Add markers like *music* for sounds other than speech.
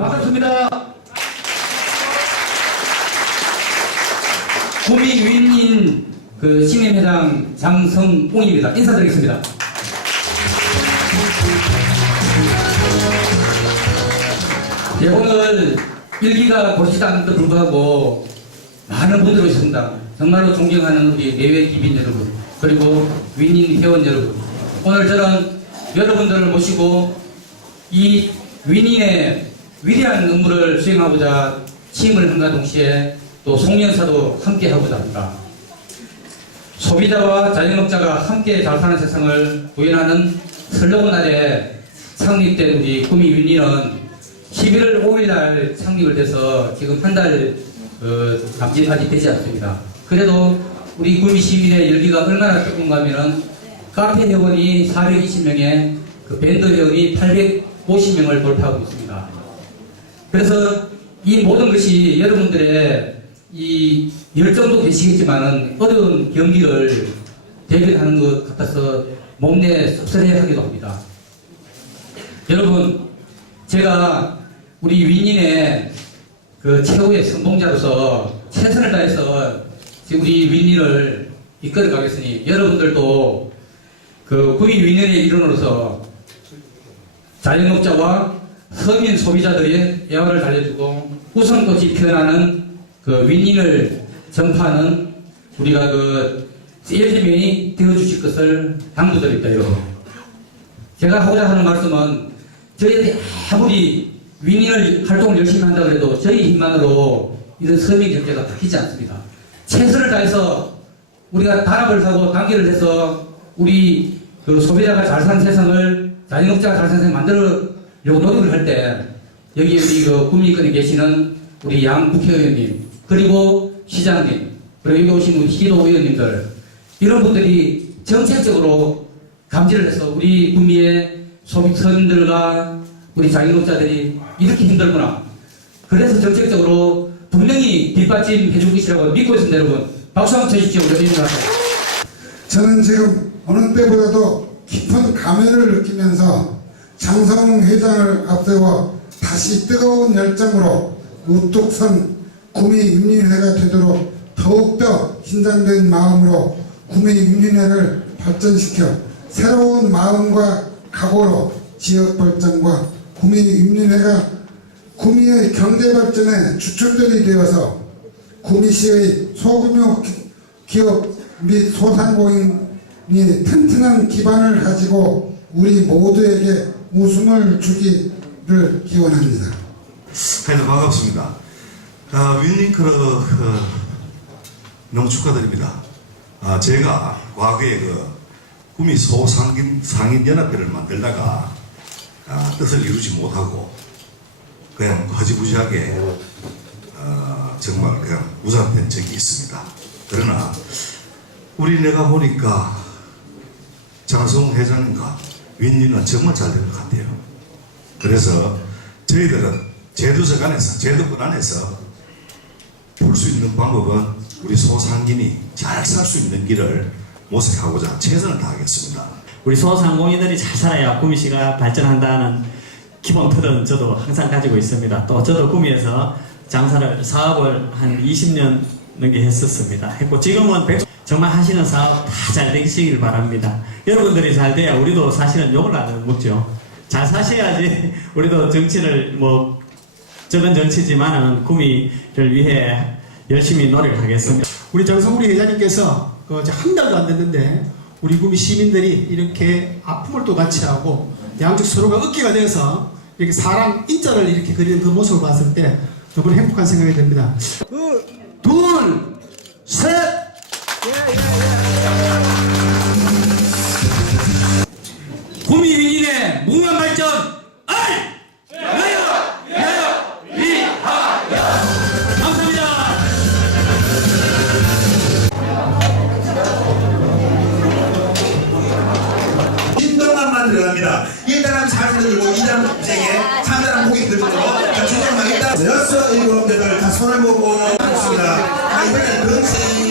반갑습니다. 구미 윈인 그 신임회장 장성웅입니다. 인사드리겠습니다. 예, 오늘 일기가 고시지 않는데 불구하고 많은 분들이 오셨습니다. 정말로 존경하는 우리 내외 기빈 여러분, 그리고 윈인 회원 여러분. 오늘 저는 여러분들을 모시고 이 윈인의 위대한 업무를 수행하고자 취임을 한가 동시에 또 송년사도 함께 하고자 합니다. 소비자와 자영업자가 함께 잘 사는 세상을 구현하는 슬로건 아래 창립된 우리 구미 윈인은 11월 5일 날 창립을 돼서 지금 한달 어, 남짓 아직 되지 않습니다. 그래도 우리 구미 시민의 열기가 얼마나 뜨거운가 하면은 카페 회원이 420명에 그 밴드 회원이 850명을 돌파하고 있습니다. 그래서 이 모든 것이 여러분들의 이 열정도 계시겠지만은 어려운 경기를 대변하는 것 같아서 몸내 씁쓸해하기도 합니다. 여러분, 제가 우리 윈인의 그 최고의 성공자로서 최선을 다해서 우리 윈인을 이끌어 가겠으니 여러분들도 그 구미 윈인의 일원으로서 자영업자와 서민 소비자들의 애화를 달래주고 우선꽃이 피어나는 그 윈인을 전파하는 우리가 그 세일즈맨이 되어주실 것을 여러분. 제가 하고자 하는 말씀은 저희들이 아무리 윈인을 활동을 열심히 한다고 해도 저희 힘만으로 이런 서민 경제가 바뀌지 않습니다. 최선을 다해서 우리가 단합을 하고 단계를 해서 우리 그 소비자가 잘 사는 세상을 사는 세상을 만들려고 노력을 할 때 여기 우리 그 국민권에 계시는 우리 양 국회의원님 그리고 시장님 그리고 여기 오신 우리 시도 의원님들 이런 분들이 정책적으로 감지를 해서 우리 국민의 소비 서민들과 우리 자영업자들이 이렇게 힘들구나. 그래서 정책적으로 분명히 뒷받침 해줄 것이라고 믿고 있습니다, 여러분. 박수 한번 쳐주십시오, 의원님한테. 저는 지금 어느 때보다도 깊은 감회를 느끼면서 장성웅 회장을 앞세워 다시 뜨거운 열정으로 우뚝 선 구미 윤리회가 되도록 더욱더 긴장된 마음으로 구미 윤리회를 발전시켜 새로운 마음과 각오로 지역 발전과 구미 윤리회가 구미의 경제 발전의 주축들이 되어서 구미시의 소규모 기- 기업 및 소상공인 이 튼튼한 기반을 가지고 우리 모두에게 웃음을 주기를 기원합니다. 하여튼 반갑습니다. 아, 윈링크를 그, 너무 축하드립니다. 아, 제가 과거에 그 구미 소상인 상인 연합회를 만들다가 아, 뜻을 이루지 못하고 그냥 허지부지하게 어, 정말 그냥 무산된 적이 있습니다. 그러나 우리 내가 보니까 장성웅 회장님과 윈리는 정말 잘된것 같아요. 그래서 저희들은 제도적 안에서 제도권 안에서 볼 수 있는 방법은 우리 소상인이 잘 살 수 있는 길을 모색하고자 최선을 다하겠습니다. 우리 소상공인들이 잘 살아야 구미시가 발전한다는 기본 틀은 저도 항상 가지고 있습니다. 또 저도 구미에서 장사를 사업을 한 20년 넘게 했었습니다. 했고 지금은 백- 정말 하시는 사업 다 잘 되시길 바랍니다. 여러분들이 잘 돼야 우리도 사실은 욕을 안 먹죠. 잘 사셔야지 *laughs* 우리도 정치를 뭐 적은 정치지만은 구미를 위해 열심히 노력하겠습니다. 우리 정성우리 회장님께서 그 이제 한 달도 안 됐는데 우리 구미 시민들이 이렇게 아픔을 또 같이 하고 양쪽 서로가 어깨가 되어서 이렇게 사람 인자를 이렇게 그리는 그 모습을 봤을 때 너무 행복한 생각이 듭니다. 둘, 셋. 구미민인의 무명 발전 알. 들어갑니다. 일단은 잘 들고 이단 생에 상단한 고객들 쪽으로 조정하겠다. 여섯 일곱 여덟 다 손을 보고 고맙습니다. 아, 이번에 금생